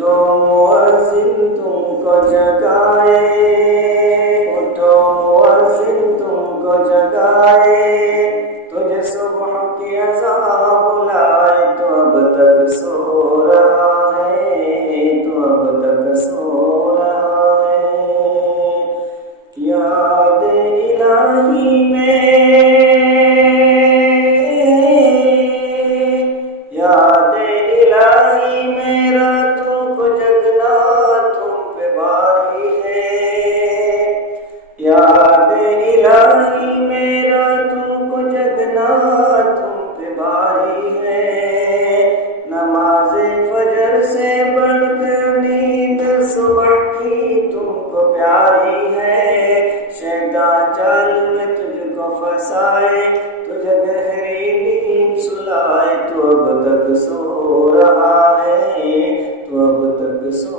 उठो मुअज्जिन तुमको जगाए, उठो मुअज्जिन तुमको जगाए, तुझे सुबह की अज़ान बुलाए, तो अब तक सो रहा है, तो अब तक सो रहा है। याद इलाही में, याद इलाही में रातों को जगना तुम पे भारी है। याद इलाही में रातों को जगना तुम पे भारी है। नमाज़े फजर से बढ़कर नींद सुबह की तुमको प्यारी है। शैतान जाल में तुझको फंसाए, तुझे गहरी नींद सुलाए, तो अब तक सो रहा है, तो अब तक सो